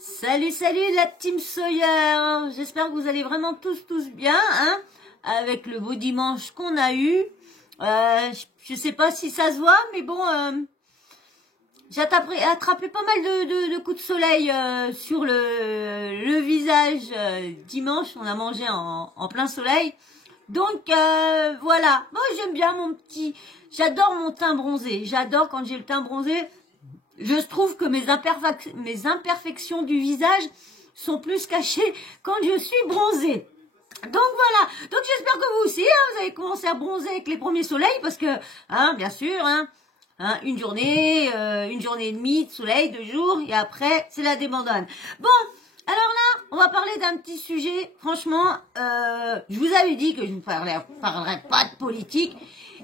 Salut, salut la team Sawyer. J'espère que vous allez vraiment tous bien, hein, avec le beau dimanche qu'on a eu. Je sais pas si ça se voit, mais bon, j'ai attrapé pas mal de coups de soleil sur le visage dimanche. On a mangé en plein soleil. Donc voilà, moi j'aime bien j'adore mon teint bronzé. J'adore quand j'ai le teint bronzé. Je trouve que mes imperfections du visage sont plus cachées quand je suis bronzée. Donc voilà, donc j'espère que vous aussi, hein, vous avez commencé à bronzer avec les premiers soleils, parce que, hein, bien sûr, une journée et demie de soleil, 2 jours, et après, c'est la débandade. Bon, alors là, on va parler d'un petit sujet, franchement, je vous avais dit que je vous parlerai pas de politique,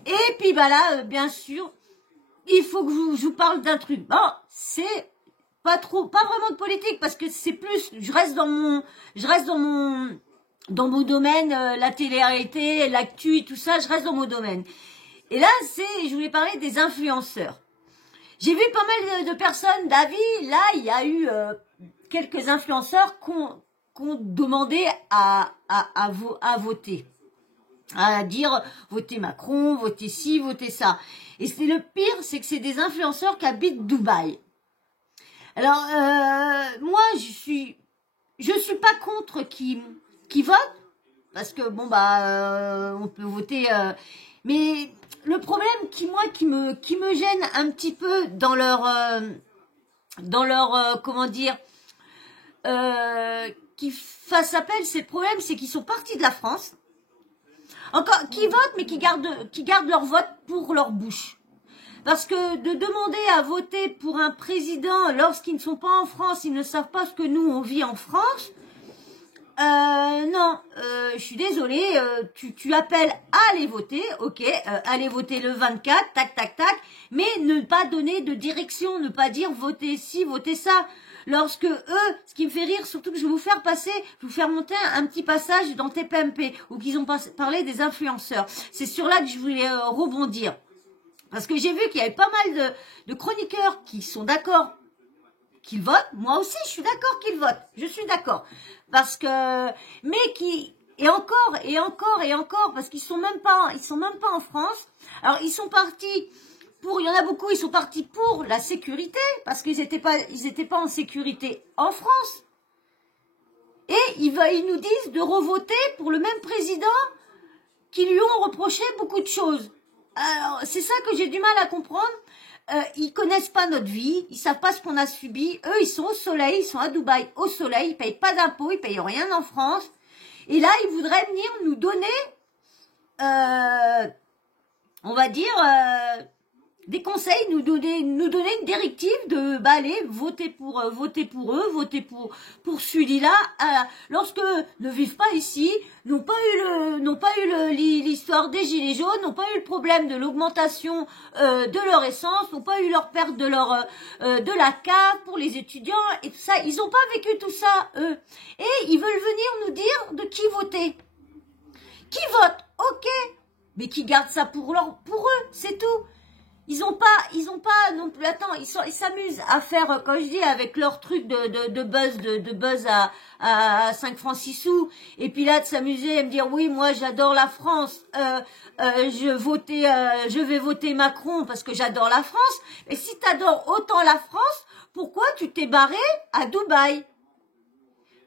et puis bah là, bien sûr, il faut que je vous parle d'un truc. Bon, c'est pas vraiment de politique, parce que c'est plus, je reste dans mon domaine, la télé-réalité, l'actu et tout ça, je reste dans mon domaine. Et là, je voulais parler des influenceurs. J'ai vu pas mal de personnes d'avis. Là, il y a eu quelques influenceurs qu'on demandé à voter. À dire votez Macron, votez ci, votez ça. Et c'est le pire, c'est que c'est des influenceurs qui habitent Dubaï. Alors moi je suis pas contre qui vote, parce que bon bah on peut voter, mais le problème qui me gêne un petit peu dans leur comment dire, qui fassent appel, c'est le problème, c'est qu'ils sont partis de la France. Encore, qui votent, mais qui gardent leur vote pour leur bouche. Parce que de demander à voter pour un président lorsqu'ils ne sont pas en France, ils ne savent pas ce que nous, on vit en France, non, je suis désolée, tu appelles à aller voter, ok, aller voter le 24, tac, tac, tac, mais ne pas donner de direction, ne pas dire votez ci, votez ça. Lorsque eux, ce qui me fait rire, surtout que je vais vous faire monter un petit passage dans TPMP, où qu'ils ont parlé des influenceurs. C'est sur là que je voulais rebondir. Parce que j'ai vu qu'il y avait pas mal de chroniqueurs qui sont d'accord qu'ils votent. Moi aussi, je suis d'accord qu'ils votent. Je suis d'accord. Parce que, et encore, parce qu'ils sont même pas en France. Alors, ils sont partis il y en a beaucoup, ils sont partis pour la sécurité, parce qu'ils étaient pas en sécurité en France. Et ils nous disent de revoter pour le même président qui lui ont reproché beaucoup de choses. Alors, c'est ça que j'ai du mal à comprendre. Ils connaissent pas notre vie, ils savent pas ce qu'on a subi. Eux, ils sont au soleil, ils sont à Dubaï au soleil, ils payent pas d'impôts, ils payent rien en France. Et là, ils voudraient venir nous donner, on va dire, des conseils, nous donner une directive de allez, voter pour eux, voter pour celui-là, lorsque ne vivent pas ici, n'ont pas eu l'histoire des gilets jaunes, n'ont pas eu le problème de l'augmentation de leur essence, n'ont pas eu leur perte de la cave pour les étudiants et tout ça. Ils n'ont pas vécu tout ça, eux. Et ils veulent venir nous dire de qui voter. Qui vote, ok, mais qui garde ça pour eux, c'est tout. Ils ont pas non plus, attends, ils s'amusent à faire, quand je dis, avec leur truc de buzz à 5 francs 6 sous, et puis là, de s'amuser à me dire, oui, moi, j'adore la France, je vais voter Macron parce que j'adore la France. Mais si t'adores autant la France, pourquoi tu t'es barré à Dubaï?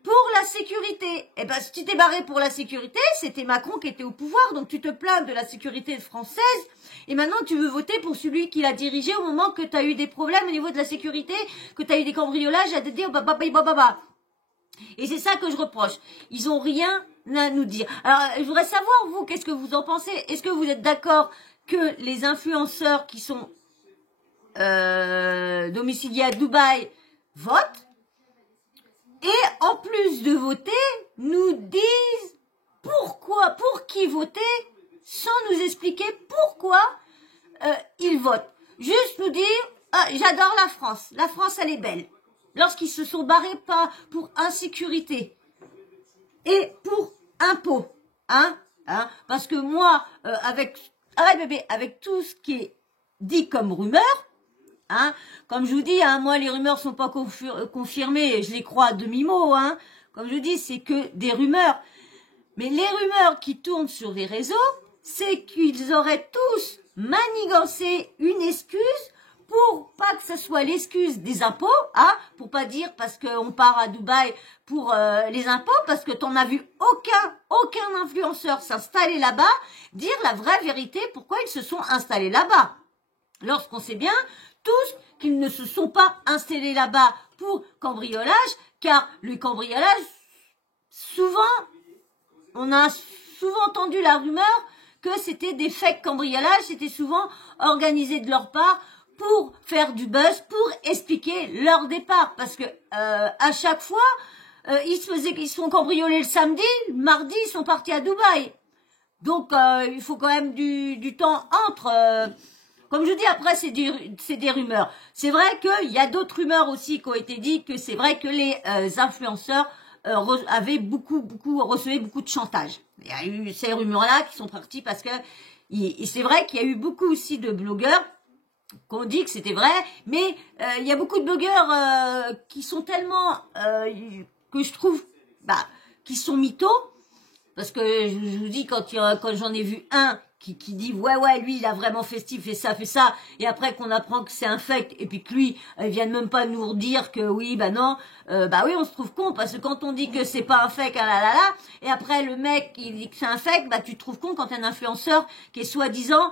Pour la sécurité. Eh ben, si tu t'es barré pour la sécurité, c'était Macron qui était au pouvoir, donc tu te plains de la sécurité française, et maintenant tu veux voter pour celui qui l'a dirigé au moment que tu as eu des problèmes au niveau de la sécurité, que tu as eu des cambriolages, à te dire bah. Et c'est ça que je reproche. Ils ont rien à nous dire. Alors, je voudrais savoir, vous, qu'est-ce que vous en pensez? Est-ce que vous êtes d'accord que les influenceurs qui sont domiciliés à Dubaï votent? Et en plus de voter, nous disent pour qui voter, sans nous expliquer pourquoi ils votent. Juste nous dire, j'adore la France elle est belle. Lorsqu'ils se sont barrés pas pour insécurité et pour impôt, parce que moi, avec tout ce qui est dit comme rumeur, Hein. Comme je vous dis, hein, moi les rumeurs sont pas confirmées, je les crois à demi-mot. Hein. Comme je vous dis, c'est que des rumeurs. Mais les rumeurs qui tournent sur les réseaux, c'est qu'ils auraient tous manigancé une excuse pour pas que ce soit l'excuse des impôts, hein, pour pas dire parce qu'on part à Dubaï pour les impôts, parce que t'en as vu aucun influenceur s'installer là-bas, dire la vraie vérité, pourquoi ils se sont installés là-bas. Lorsqu'on sait bien tous qu'ils ne se sont pas installés là-bas pour cambriolage, car le cambriolage, souvent, on a souvent entendu la rumeur que c'était des fake cambriolages, c'était souvent organisé de leur part pour faire du buzz, pour expliquer leur départ. Parce que à chaque fois, ils se font cambrioler le samedi, le mardi, ils sont partis à Dubaï. Donc, il faut quand même du temps entre... comme je dis, après, c'est des rumeurs. C'est vrai qu'il y a d'autres rumeurs aussi qui ont été dites, que c'est vrai que les influenceurs avaient recevaient beaucoup de chantage. Il y a eu ces rumeurs-là qui sont parties parce que c'est vrai qu'il y a eu beaucoup aussi de blogueurs qu'on dit que c'était vrai, mais il y a beaucoup de blogueurs qui sont tellement que je trouve qui sont mythos, parce que je vous dis quand j'en ai vu un qui dit ouais lui il a vraiment fait ça et après qu'on apprend que c'est un fake et puis que lui il vient même pas nous dire que oui non oui on se trouve con parce que quand on dit que c'est pas un fake et après le mec il dit que c'est un fake tu te trouves con quand un influenceur qui est soi-disant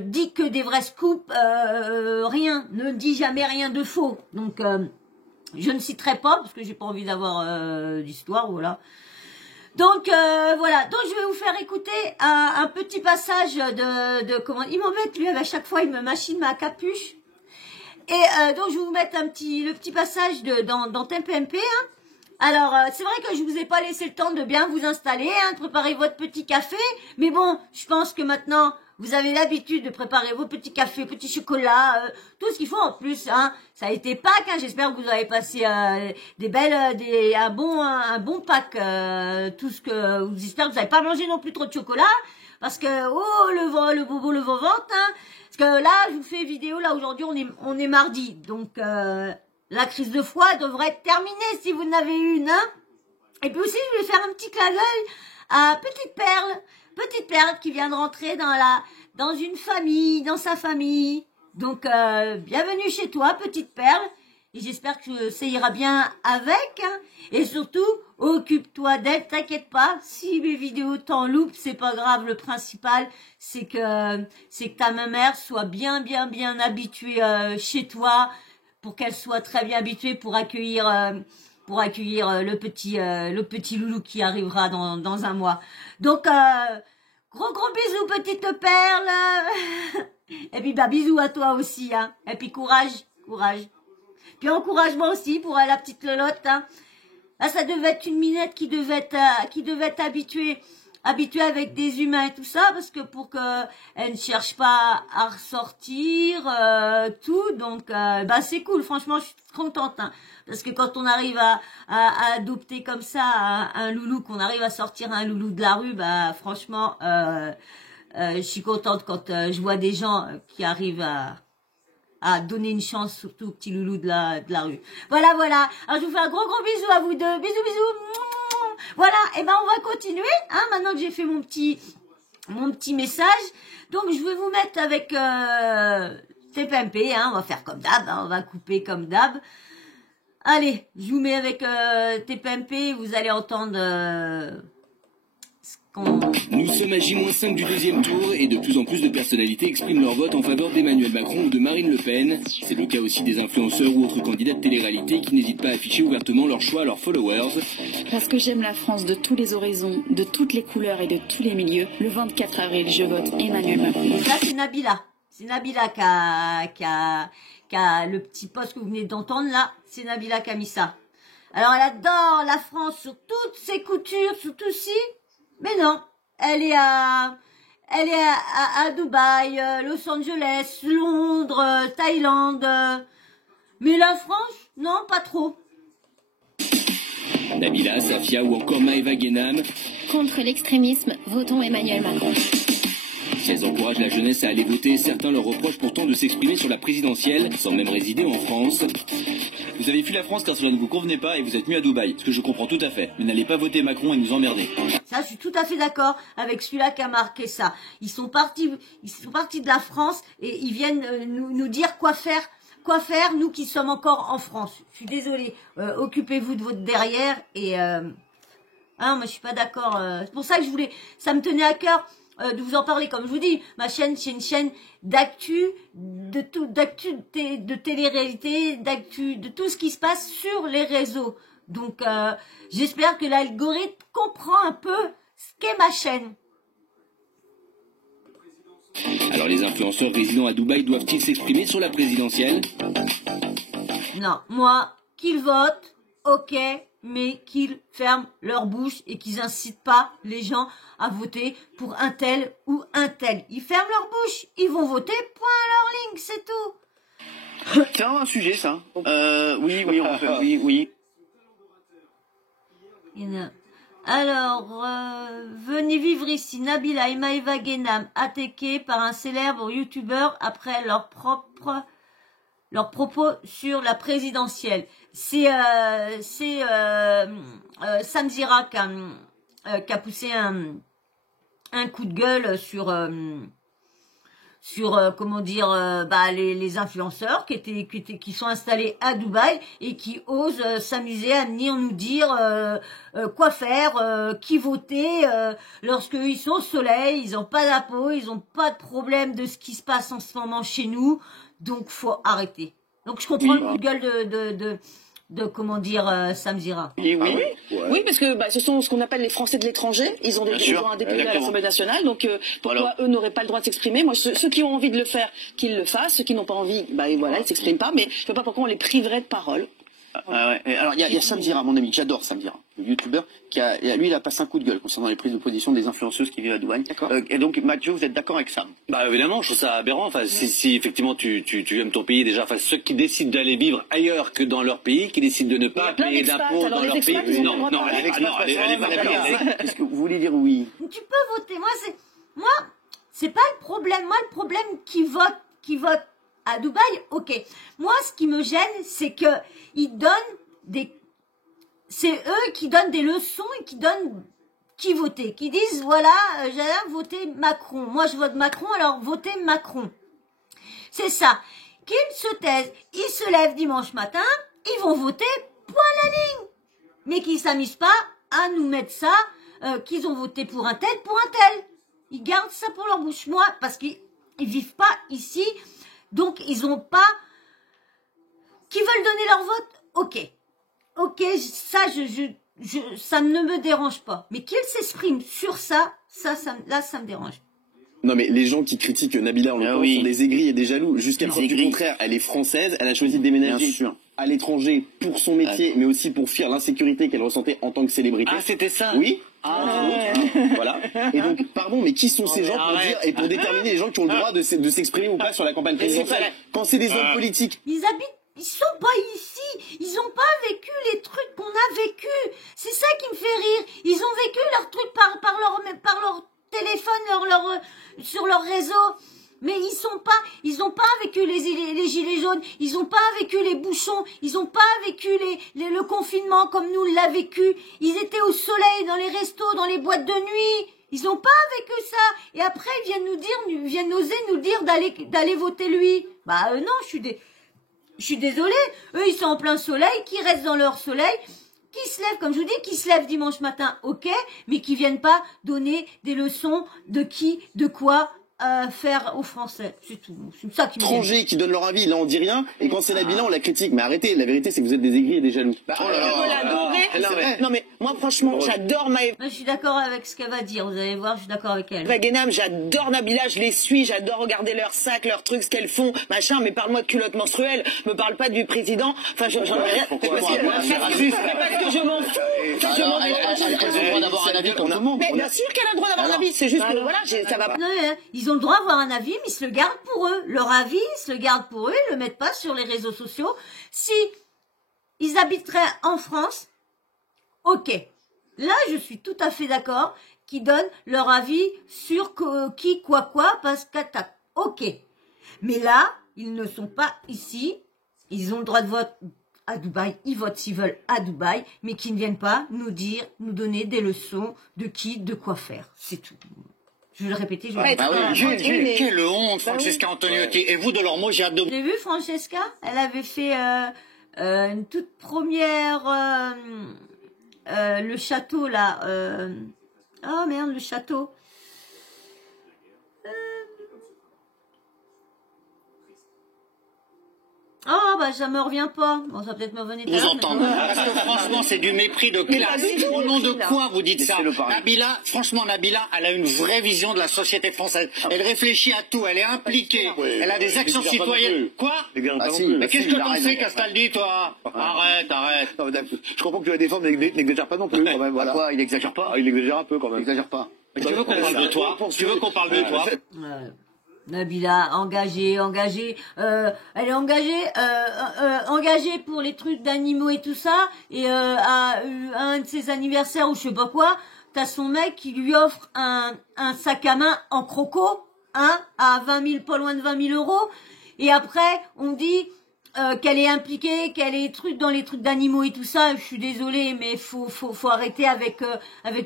dit que des vrais scoops ne dit jamais rien de faux. Donc je ne citerai pas parce que j'ai pas envie d'avoir d'histoire, voilà. Donc voilà, donc je vais vous faire écouter un petit passage de comment il m'embête lui à chaque fois il me machine ma capuche. Et donc je vais vous mettre le petit passage dans TPMP. Hein. Alors c'est vrai que je vous ai pas laissé le temps de bien vous installer, hein, de préparer votre petit café, mais bon, je pense que maintenant vous avez l'habitude de préparer vos petits cafés, petits chocolats, tout ce qu'il faut en plus. Hein. Ça a été Pâques, hein. J'espère que vous avez passé un bon Pâques. Tout ce que j'espère que vous n'avez pas mangé non plus trop de chocolat, parce que le bobo le ventre. Hein. Parce que là, je vous fais vidéo là aujourd'hui, on est mardi, donc la crise de froid devrait être terminée si vous en avez une. Hein. Et puis aussi, je vais faire un petit clin d'œil à Petite Perle qui vient de rentrer dans une famille, dans sa famille. Donc, bienvenue chez toi, Petite Perle. Et j'espère que ça ira bien avec. Hein. Et surtout, occupe-toi d'elle, t'inquiète pas. Si mes vidéos t'en loupent, c'est pas grave. Le principal, c'est que ta mère soit bien habituée chez toi, pour qu'elle soit très bien habituée pour accueillir le petit loulou qui arrivera dans un mois. Donc, gros bisous, Petite Perle. Et puis, bisous à toi aussi, hein. Et puis, courage. Puis, encouragement aussi pour la petite Lolotte, hein. Là, ça devait être une minette qui devait être habituée avec des humains et tout ça, parce que pour que elle ne cherche pas à ressortir, tout, donc, c'est cool. Franchement, je suis contente, hein. Parce que quand on arrive à adopter comme ça un loulou, qu'on arrive à sortir un loulou de la rue, franchement, je suis contente quand je vois des gens qui arrivent à donner une chance, surtout au petit loulou de la rue. Voilà. Alors, je vous fais un gros bisou à vous deux. Bisous. Voilà. Et on va continuer, hein, maintenant que j'ai fait mon petit message. Donc, je vais vous mettre avec TPMP, hein, on va faire comme d'hab, hein, on va couper comme d'hab. Allez, je vous mets avec TPMP, vous allez entendre Nous sommes à J-5 du deuxième tour et de plus en plus de personnalités expriment leur vote en faveur d'Emmanuel Macron ou de Marine Le Pen. C'est le cas aussi des influenceurs ou autres candidats de télé-réalité qui n'hésitent pas à afficher ouvertement leur choix à leurs followers. Parce que j'aime la France de tous les horizons, de toutes les couleurs et de tous les milieux, le 24 avril, je vote Emmanuel Macron. Là, c'est Nabila. C'est Nabila qui a le petit post que vous venez d'entendre là. C'est Nabila qui a mis ça. Alors, elle adore la France sur toutes ses coutures, sur tout ci. Mais non, elle est à Dubaï, Los Angeles, Londres, Thaïlande. Mais la France, non, pas trop. Nabila, Safia ou encore Maëva Guénam. Contre l'extrémisme, votons Emmanuel Macron. Si elles encouragent la jeunesse à aller voter, certains leur reprochent pourtant de s'exprimer sur la présidentielle, sans même résider en France. Vous avez fui la France car cela ne vous convenait pas et vous êtes mis à Dubaï, ce que je comprends tout à fait. Mais n'allez pas voter Macron et nous emmerder. Ça, je suis tout à fait d'accord avec celui-là qui a marqué ça. Ils sont partis de la France et ils viennent nous dire quoi faire, nous qui sommes encore en France. Je suis désolée. Occupez-vous de votre derrière et ah, moi je suis pas d'accord. C'est pour ça que ça me tenait à cœur de vous en parler. Comme je vous dis, ma chaîne, c'est une chaîne d'actu, de télé-réalité, d'actu, de tout ce qui se passe sur les réseaux. Donc, j'espère que l'algorithme comprend un peu ce qu'est ma chaîne. Alors les influenceurs résidant à Dubaï doivent-ils s'exprimer sur la présidentielle? Non, moi, qu'ils votent, ok, mais qu'ils ferment leur bouche et qu'ils incitent pas les gens à voter pour un tel ou un tel. Ils ferment leur bouche, ils vont voter, point à leur ligne, c'est tout. C'est un sujet, ça. Oui, oui. Alors, venez vivre ici. Nabila et Maïva Guénam, attaqués par un célèbre youtubeur après leur propos sur la présidentielle. C'est Samzira qui a poussé un coup de gueule sur comment dire les influenceurs qui sont installés à Dubaï et qui osent s'amuser à venir nous dire quoi faire, qui voter lorsqu'ils sont au soleil, ils ont pas d'impôts, ils ont pas de problème de ce qui se passe en ce moment chez nous, donc faut arrêter. Donc je comprends le coup de gueule de comment dire Samzira. Oui, parce que ce sont ce qu'on appelle les Français de l'étranger. Ils ont un député à l'Assemblée nationale, donc pourquoi eux n'auraient pas le droit de s'exprimer? Moi, ceux qui ont envie de le faire, qu'ils le fassent. Ceux qui n'ont pas envie, ils s'expriment pas. Mais je ne sais pas pourquoi on les priverait de parole. Alors il y a Samzira, mon ami, j'adore Samzira, le youtubeur, lui il a passé un coup de gueule concernant les prises de position des influenceuses qui vivent à Dubaï. Et donc Mathieu, vous êtes d'accord avec ça? Bah évidemment, je trouve ça aberrant. Enfin, si effectivement tu aimes ton pays déjà, enfin ceux qui décident d'aller vivre ailleurs que dans leur pays, qui décident de ne pas payer d'impôts dans leur pays. Non, elle est pas d'accord. Est-ce que vous voulez dire oui? Tu peux voter. Moi, c'est pas le problème. Moi, le problème qui vote à Dubaï, ok. Moi, ce qui me gêne, c'est que c'est eux qui donnent des leçons et qui donnent qui voter, qui disent voilà, j'ai voté Macron. Moi, je vote Macron, alors votez Macron. C'est ça. Qu'ils se taisent, ils se lèvent dimanche matin, ils vont voter, point à la ligne. Mais qu'ils s'amusent pas à nous mettre ça, qu'ils ont voté pour un tel. Ils gardent ça pour leur bouche. Moi, parce qu'ils vivent pas ici. Donc, ils ont pas... Qui veulent donner leur vote, ok, ça, ça ne me dérange pas. Mais qu'ils s'expriment sur ça me dérange. Non mais les gens qui critiquent Nabila en l'occurrence sont des aigris et des jaloux. Jusqu'à preuve du contraire, elle est française, elle a choisi de déménager à l'étranger pour son métier, mais aussi pour fuir l'insécurité qu'elle ressentait en tant que célébrité. Ah, c'était ça? Oui. Voilà. Et donc, pardon, mais qui sont ces gens pour dire et pour déterminer les gens qui ont le droit de s'exprimer ou pas sur la campagne présidentielle quand c'est des hommes politiques? Ils sont pas ici, ils ont pas vécu les trucs qu'on a vécu. C'est ça qui me fait rire. Ils ont vécu leurs trucs par leur téléphone, sur leur réseau. Mais ils ont pas vécu les gilets jaunes, ils ont pas vécu les bouchons, ils ont pas vécu le confinement comme nous l'a vécu. Ils étaient au soleil, dans les restos, dans les boîtes de nuit. Ils ont pas vécu ça. Et après, ils viennent oser nous dire d'aller voter lui. Non, je suis désolée. Eux, ils sont en plein soleil, qui restent dans leur soleil, qui se lèvent, comme je vous dis, qui se lèvent dimanche matin, ok, mais qui viennent pas donner des leçons de quoi faire aux Français. C'est tout. C'est ça qui me étrangers qui donnent leur avis, là on dit rien, et quand c'est Nabila, on la critique. Mais arrêtez, la vérité c'est que vous êtes des aigris et des jaloux. Non mais moi franchement, j'adore Maëva. Je suis d'accord avec ce qu'elle va dire, vous allez voir, je suis d'accord avec elle. Guénam, j'adore Nabila, je les suis, j'adore regarder leurs sacs, leurs trucs, ce qu'elles font, machin, mais parle-moi de culotte menstruelle, me parle pas du président, enfin j'en ai rien. Parce que je m'en fous. Elle a le droit d'avoir un avis comme tout le monde. Mais bien sûr qu'elle a le droit d'avoir un avis, c'est juste que voilà, ça va pas. Ils ont le droit d'avoir un avis, mais ils se le gardent pour eux. Leur avis, ils se le gardent pour eux, ils le mettent pas sur les réseaux sociaux. Si ils habiteraient en France, ok. Là, je suis tout à fait d'accord. qui donnent leur avis sur qui, quoi, parce que ok. Mais là, ils ne sont pas ici. Ils ont le droit de vote à Dubaï. Ils votent s'ils veulent à Dubaï, mais qui ne viennent pas nous dire, nous donner des leçons de qui, de quoi faire. C'est tout. Je vais le répéter. Quelle honte, Francesca Antoniotti. Et vous, de leurs mots, j'ai hâte de... Vous avez vu Francesca? Elle avait fait une toute première... le château, là. Oh merde, le château. Oh, bah, ça me revient pas. Bon, ça va peut-être me revenir. Vous entendez. Parce que franchement, c'est du mépris de classe. Au nom de quoi vous dites ça? Nabila, franchement, Nabila, elle a une vraie vision de la société française. Elle réfléchit à tout, elle est impliquée. Elle a des actions citoyennes. Quoi? Mais qu'est-ce que t'en sais, Castaldi, toi? Arrête. Je comprends que tu la défends, mais n'exagère pas non plus, quand même. Voilà. Quoi, il exagère pas? Il exagère un peu, quand même. Il exagère pas. Tu veux qu'on parle de toi? Tu veux qu'on parle de toi? Nabila, engagée, elle est engagée pour les trucs d'animaux et tout ça, et à un de ses anniversaires ou je sais pas quoi, t'as son mec qui lui offre un sac à main en croco, hein, à 20 000, pas loin de 20 000 €, et après, on dit qu'elle est impliquée, qu'elle est dans les trucs d'animaux et tout ça. Je suis désolée, mais faut arrêter avec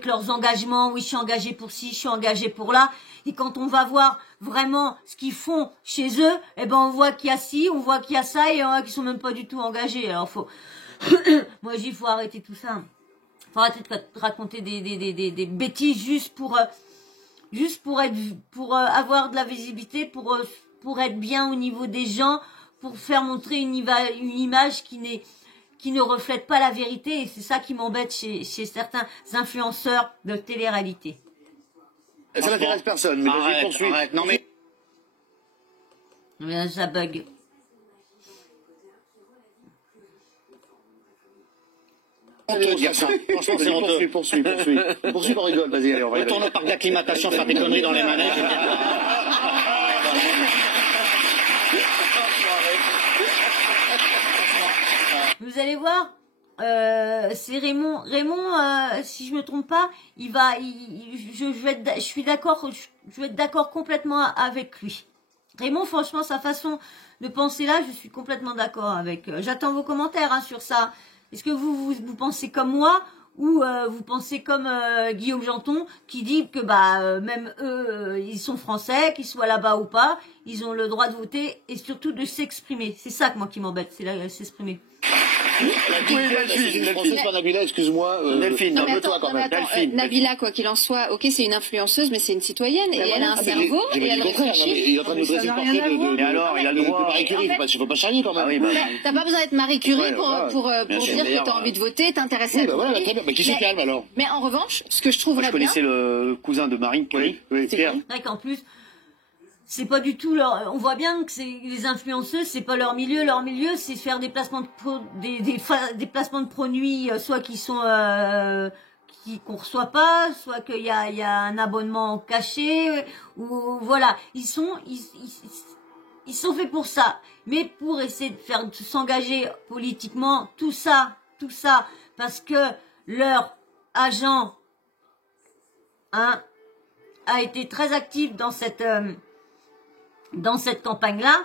leurs engagements. Oui, je suis engagée pour ci, je suis engagée pour là. Et quand on va voir vraiment ce qu'ils font chez eux, eh ben on voit qu'il y a ci, on voit qu'il y a ça, et il y en a qui sont même pas du tout engagés. Alors moi je dis faut arrêter tout ça. Faut arrêter de raconter des bêtises juste pour avoir de la visibilité, pour être bien au niveau des gens, pour faire montrer une image qui ne reflète pas la vérité. Et c'est ça qui m'embête chez certains influenceurs de télé-réalité. Ça n'intéresse personne, mais vas-y, poursuis. Arrête, non mais... Mais ça bug. Franchement, c'est honteux. Poursuis, on rigole, vas-y, allez, on va y aller. Retourne au parc d'acclimatation, faire des conneries dans les manèges. Vous allez voir, c'est Raymond, si je me trompe pas, je suis d'accord, je vais être d'accord complètement avec lui. Raymond, franchement, sa façon de penser là, je suis complètement d'accord avec. J'attends vos commentaires sur ça. Est-ce que vous pensez comme moi ou vous pensez comme Guillaume Janton qui dit que même eux, ils sont français, qu'ils soient là-bas ou pas, ils ont le droit de voter et surtout de s'exprimer. C'est ça que moi qui m'embête, c'est s'exprimer. Nabila, excuse-moi. Delphine, non, mais attends, quand même. Nabila, quoi qu'il en soit, ok, c'est une influenceuse, mais c'est une citoyenne, et elle a un cerveau, et elle réfléchit. Il est en train de nous dresser le portrait de... Mais alors, il a le droit... Marie Curie, faut pas charrier quand même. T'as pas besoin d'être Marie Curie pour dire que t'as envie de voter, t'intéresser à voilà, très bien. Mais qui se calme alors? Mais en revanche, ce que je trouverais bien... Je connaissais le cousin de Marie Curie. Oui, Pierre. C'est vrai qu'en plus... C'est pas du tout leur... On voit bien que les influenceuses, c'est pas leur milieu. Leur milieu, c'est faire des placements des placements de produits, soit qui sont qu'on reçoit pas, soit qu'il y a un abonnement caché, ou voilà. Ils sont faits pour ça. Mais pour essayer de s'engager politiquement, tout ça, parce que leur agent, a été très actif dans cette campagne-là,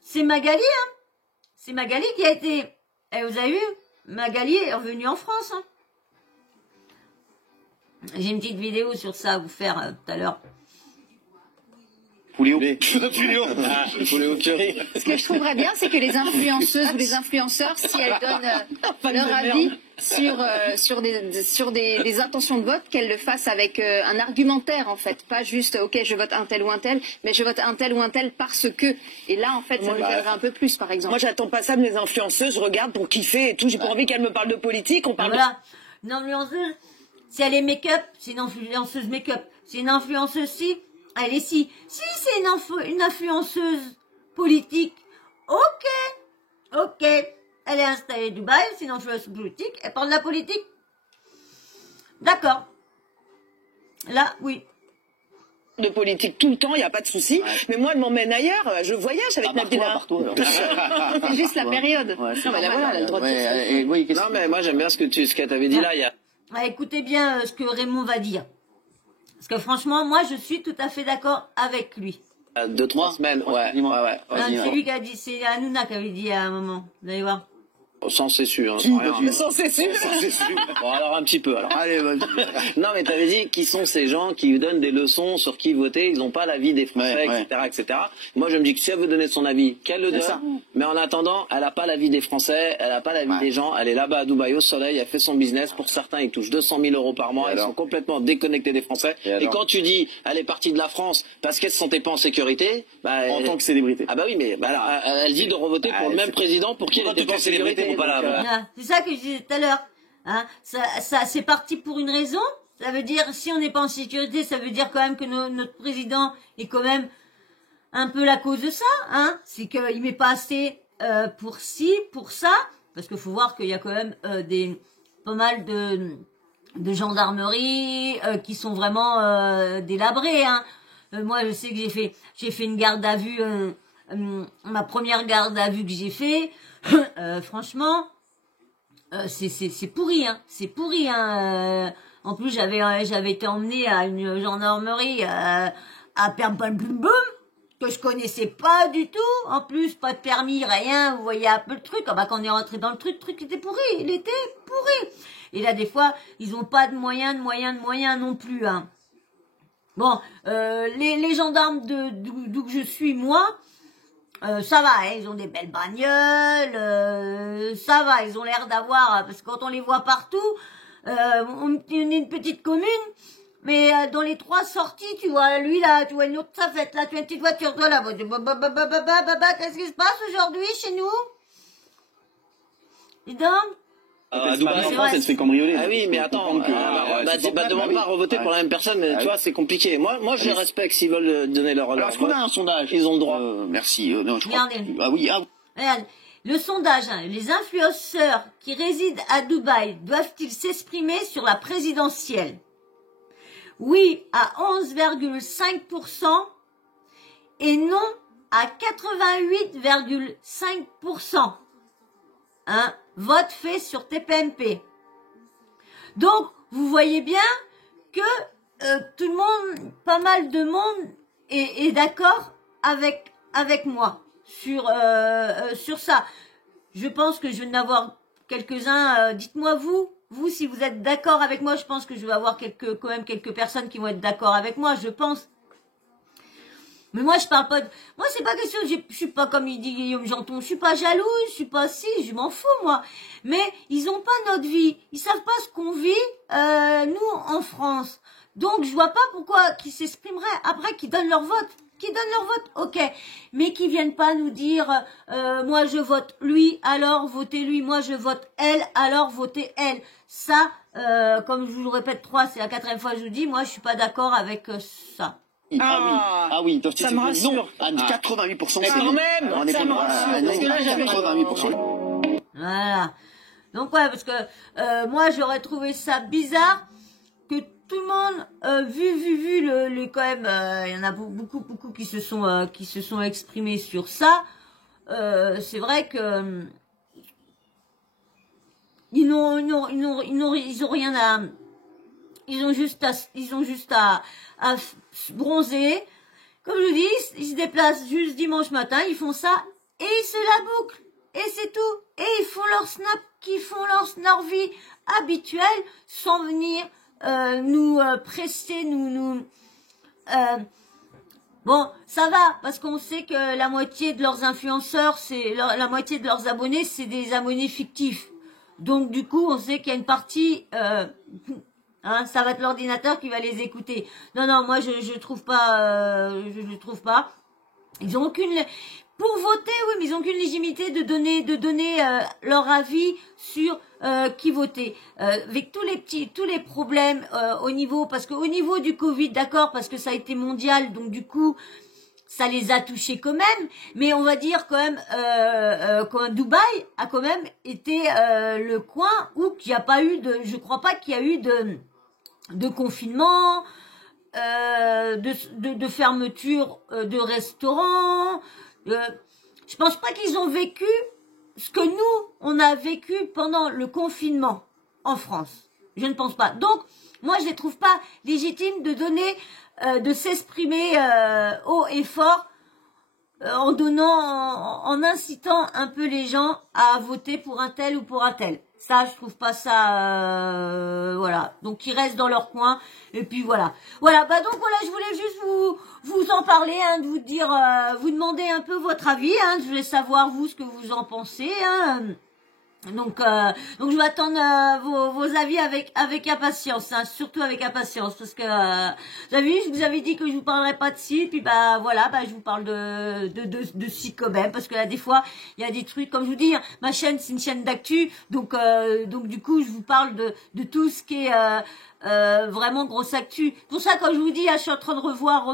c'est Magali, C'est Magali qui a été... Et vous avez vu, Magali est revenue en France, J'ai une petite vidéo sur ça à vous faire tout à l'heure. Poulet au curry. Ce que je trouverais bien, c'est que les influenceuses ou les influenceurs, si elles donnent leur avis sur des intentions de vote, qu'elles le fassent avec un argumentaire, en fait. Pas juste, ok, je vote un tel ou un tel, mais je vote un tel ou un tel parce que. Et là, en fait, ça nous aiderait un peu plus, par exemple. Moi, j'attends pas ça de mes influenceuses. Je regarde pour kiffer et tout. J'ai pas envie qu'elles me parlent de politique. On parle voilà. Une influenceuse, si elle est make-up, c'est une influenceuse make-up. C'est une influenceuse elle est si c'est une influenceuse politique, ok, elle est installée à Dubaï, c'est une influenceuse politique, elle parle de la politique, d'accord, là, oui. De politique tout le temps, il n'y a pas de souci, mais moi, elle m'emmène ailleurs, je voyage avec Nabila. C'est juste la période. Non, mais là, voilà, elle a le droit de non, mais moi, j'aime bien ce qu'elle t'avait dit là, il y a... écoutez bien ce que Raymond va dire. Parce que franchement, moi, je suis tout à fait d'accord avec lui. 2-3 semaines, ouais. C'est lui qui a dit, c'est Hanouna qui avait dit à un moment. Vous allez voir. Sans c'est sûr. Sans c'est sûr. Bon, alors un petit peu. Alors. Allez, vas-y. Non, mais t'avais dit qui sont ces gens qui donnent des leçons sur qui voter. Ils n'ont pas l'avis des Français, etc. Moi, je me dis que si elle veut donner son avis, qu'elle le donne. Mais en attendant, elle n'a pas l'avis des Français, elle n'a pas l'avis des gens. Elle est là-bas à Dubaï au soleil, elle fait son business. Pour certains, ils touchent 200 000 € par mois. Ils sont complètement déconnectés des Français. Et quand tu dis, elle est partie de la France parce qu'elle se sentait pas en sécurité, en tant que célébrité. Ah bah oui, mais alors, elle dit de revoter pour le même président pour qui elle était pas en sécurité. C'est ça que je disais tout à l'heure. Hein, ça c'est parti pour une raison. Ça veut dire, si on n'est pas en sécurité, ça veut dire quand même que notre président est quand même un peu la cause de ça. Hein. C'est qu'il met pas assez pour ci, pour ça. Parce qu'il faut voir qu'il y a quand même pas mal de gendarmerie qui sont vraiment délabrés. Hein. Moi, je sais que j'ai fait une garde à vue, ma première garde à vue que j'ai fait. Franchement, c'est pourri, hein. C'est pourri, hein. En plus, j'avais été emmenée à une gendarmerie à Perpignan, que je connaissais pas du tout. En plus, pas de permis, rien. Vous voyez un peu le truc. Ah bah, quand on est rentré dans le truc était pourri. Il était pourri. Et là, des fois, ils ont pas de moyens non plus, hein. Bon, les gendarmes d'où que je suis, moi, ça va, hein, ils ont des belles bagnoles, ça va, ils ont l'air d'avoir, parce que quand on les voit partout, on est une petite commune, mais dans les 3 sorties, tu vois, lui là, tu vois une autre safette, là, tu as une petite voiture, toi là, qu'est-ce qui se passe aujourd'hui chez nous? Dis donc. À Dubaï, en France, elle se fait cambrioler. Ah oui, mais attends, demande pas à revoter pour la même personne, mais tu vois, c'est compliqué. Moi, je respecte s'ils veulent donner leur Alors, est-ce qu'on a un sondage? Ils ont le droit. Merci. Non, je crois. Ah oui, Regarde, le sondage, hein, les influenceurs qui résident à Dubaï doivent-ils s'exprimer sur la présidentielle? Oui à 11,5% et non à 88,5%. Hein, vote fait sur TPMP. Donc, vous voyez bien que tout le monde, pas mal de monde est d'accord avec moi sur ça. Je pense que je vais en avoir quelques-uns. Dites-moi vous si vous êtes d'accord avec moi. Je pense que je vais avoir quand même quelques personnes qui vont être d'accord avec moi. Je pense. Mais moi, je parle pas moi, c'est pas question, je suis pas comme il dit Guillaume Janton, je suis pas jalouse, je suis pas je m'en fous, moi. Mais, ils ont pas notre vie. Ils savent pas ce qu'on vit, nous, en France. Donc, je vois pas pourquoi qu'ils s'exprimeraient après, qu'ils donnent leur vote. Ok. Mais qu'ils viennent pas nous dire, moi, je vote lui, alors votez lui. Moi, je vote elle, alors votez elle. Ça, comme je vous le répète c'est la 4e fois que je vous dis, moi, je suis pas d'accord avec ça. Ah oui, ça me rassure. Non, à 88%. Mais quand même, ça me rassure. Parce que là, j'avais 88%. Voilà. Donc ouais, parce que moi, j'aurais trouvé ça bizarre que tout le monde, vu quand même, il y en a beaucoup qui se sont exprimés sur ça. C'est vrai que ils ont rien à. Ils ont juste à bronzer. Comme je dis, ils se déplacent juste dimanche matin, ils font ça et ils se la bouclent. Et c'est tout. Et ils font leur snap, qui font leur vie habituelle sans venir nous presser, bon, ça va, parce qu'on sait que la moitié de leurs influenceurs, la moitié de leurs abonnés, c'est des abonnés fictifs. Donc du coup, on sait qu'il y a une partie... Hein, ça va être l'ordinateur qui va les écouter. Non, moi je trouve pas, je trouve pas. Ils ont aucune, pour voter, oui, mais ils ont aucune légitimité de donner leur avis sur qui voter. Avec tous les problèmes au niveau, parce que au niveau du Covid, d'accord, parce que ça a été mondial, donc du coup ça les a touchés quand même, mais on va dire quand même quand Dubaï a quand même été le coin où il n'y a pas eu je crois pas qu'il y a eu de confinement, de fermeture de restaurants. Je pense pas qu'ils ont vécu ce que nous on a vécu pendant le confinement en France. Je ne pense pas. Donc, moi, je les trouve pas légitimes de donner, de s'exprimer haut et fort en donnant, en incitant un peu les gens à voter pour un tel ou pour un tel. Ça, je trouve pas ça, voilà. Donc, ils restent dans leur coin. Et puis, voilà. Voilà, bah donc, voilà, je voulais juste vous en parler, hein, de vous dire, vous demander un peu votre avis, hein. Je voulais savoir, vous, ce que vous en pensez, hein. Donc je vais attendre vos avis avec impatience, hein, surtout avec impatience, parce que vous avez vu, je vous avais dit que je vous parlerais pas de ci, puis bah voilà, bah je vous parle de ci quand même, parce que là des fois il y a des trucs, comme je vous dis, hein, ma chaîne c'est une chaîne d'actu, donc du coup je vous parle de tout ce qui est vraiment grosse actu. Pour ça, quand je vous dis, je suis en train de revoir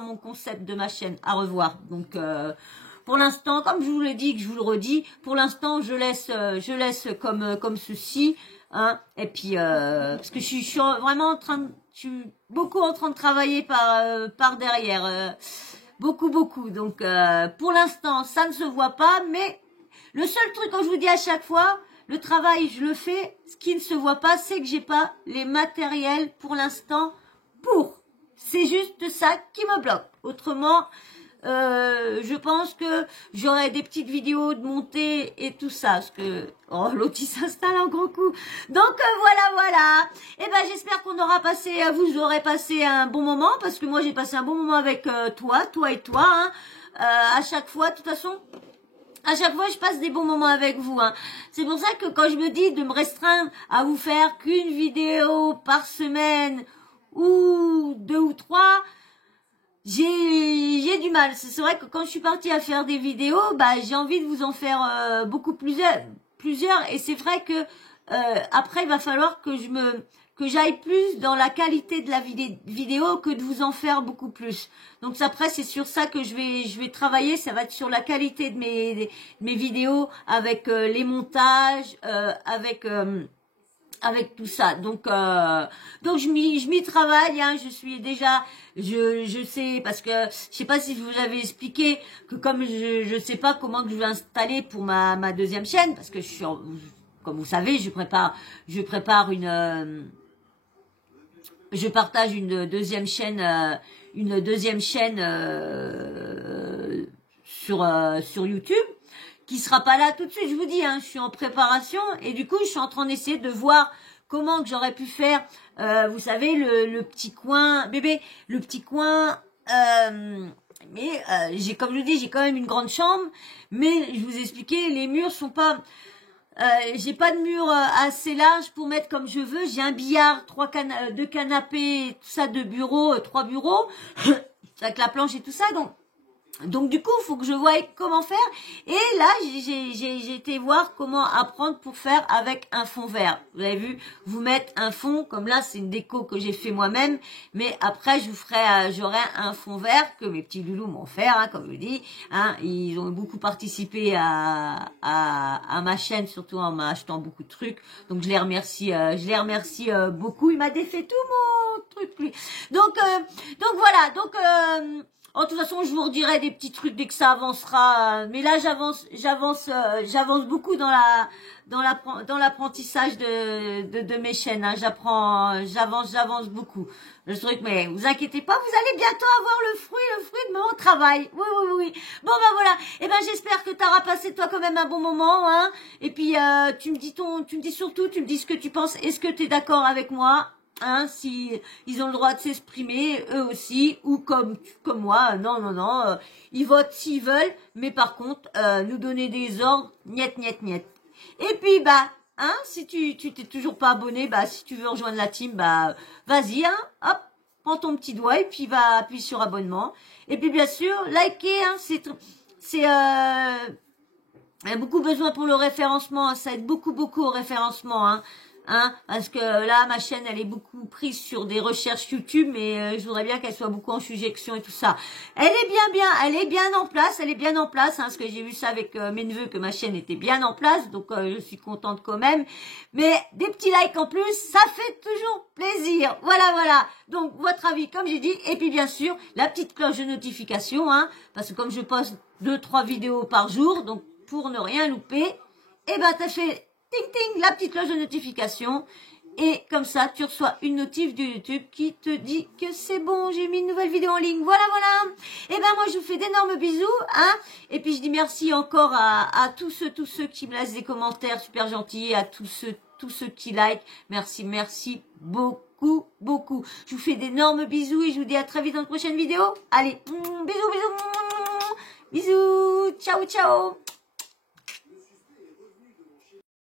mon concept de ma chaîne, à revoir. Donc pour l'instant, comme je vous l'ai dit, que je vous le redis, pour l'instant, je laisse comme ceci, hein. Et puis parce que je suis vraiment je suis beaucoup en train de travailler par derrière, beaucoup. Donc pour l'instant, ça ne se voit pas, mais le seul truc, quand je vous dis à chaque fois, le travail, je le fais. Ce qui ne se voit pas, c'est que j'ai pas les matériels pour l'instant pour. C'est juste ça qui me bloque. Autrement, je pense que j'aurai des petites vidéos de montée et tout ça, parce que l'autre il s'installe en gros coup. Donc voilà. Et ben j'espère qu'on aura passé, vous aurez passé un bon moment, parce que moi j'ai passé un bon moment avec toi et toi. Hein. À chaque fois, de toute façon. À chaque fois, je passe des bons moments avec vous. Hein. C'est pour ça que quand je me dis de me restreindre à vous faire qu'une vidéo par semaine ou 2 ou 3, j'ai du mal. C'est vrai que quand je suis partie à faire des vidéos, bah j'ai envie de vous en faire beaucoup plusieurs. Et c'est vrai que après, il va falloir que j'aille plus dans la qualité de la vidéo que de vous en faire beaucoup plus. Donc après, c'est sur ça que je vais travailler. Ça va être sur la qualité de mes vidéos, avec les montages, avec tout ça. Donc je m'y travaille. Hein. Je suis déjà, je sais, parce que je sais pas si je vous avais expliqué que comme je sais pas comment que je vais installer pour ma deuxième chaîne, parce que comme vous savez, je prépare je partage une deuxième chaîne sur YouTube, qui sera pas là tout de suite. Je vous dis, hein, je suis en préparation et du coup, je suis en train d'essayer de voir comment que j'aurais pu faire. Vous savez, le petit coin, bébé, le petit coin. Mais comme je vous dis, j'ai quand même une grande chambre, mais je vous ai expliqué, les murs sont pas. J'ai pas de mur assez large pour mettre comme je veux. J'ai un billard, 2 canapés, tout ça, 2 bureaux, 3 bureaux, avec la planche et tout ça. Donc du coup, il faut que je voie comment faire. Et là, j'ai été voir comment apprendre pour faire avec un fond vert. Vous avez vu, vous mettre un fond, comme là, c'est une déco que j'ai fait moi-même. Mais après, j'aurai un fond vert que mes petits loulous m'ont fait, hein, comme je dis. Hein, ils ont beaucoup participé à ma chaîne, surtout en m'achetant beaucoup de trucs. Donc je les remercie beaucoup. Il m'a défait tout mon truc, lui. Donc voilà. De toute façon, je vous redirai des petits trucs dès que ça avancera. Mais là, j'avance beaucoup dans l'apprentissage de mes chaînes. Hein. J'avance beaucoup. Le truc, mais vous inquiétez pas, vous allez bientôt avoir le fruit de mon travail. Oui. Bon ben voilà. Et ben j'espère que t'auras passé toi quand même un bon moment. Hein. Et puis tu me dis surtout, tu me dis ce que tu penses. Est-ce que t'es d'accord avec moi? Hein, si ils ont le droit de s'exprimer, eux aussi, ou comme moi, non, ils votent s'ils veulent, mais par contre, nous donner des ordres, niet. Et puis, hein, si tu t'es toujours pas abonné, si tu veux rejoindre la team, vas-y, hein, hop, prends ton petit doigt, et puis appuie sur abonnement. Et puis, bien sûr, likez, hein, il y a beaucoup besoin pour le référencement, hein, ça aide beaucoup au référencement, hein. Hein, parce que là, ma chaîne, elle est beaucoup prise sur des recherches YouTube, mais je voudrais bien qu'elle soit beaucoup en suggestion et tout ça. Elle est bien en place, hein, parce que j'ai vu ça avec mes neveux, que ma chaîne était bien en place, donc je suis contente quand même. Mais des petits likes en plus, ça fait toujours plaisir. Voilà. Donc, votre avis, comme j'ai dit, et puis bien sûr, la petite cloche de notification, hein, parce que comme je poste 2-3 vidéos par jour, donc pour ne rien louper, t'as fait ting ting, la petite cloche de notification. Et comme ça, tu reçois une notif de YouTube qui te dit que c'est bon, j'ai mis une nouvelle vidéo en ligne. Voilà, voilà. Et ben moi, je vous fais d'énormes bisous, hein. Et puis je dis merci encore à tous ceux qui me laissent des commentaires super gentils, à tous ceux qui like. Merci, merci beaucoup, beaucoup. Je vous fais d'énormes bisous et je vous dis à très vite dans une prochaine vidéo. Allez, bisous, bisous, bisous, ciao, ciao.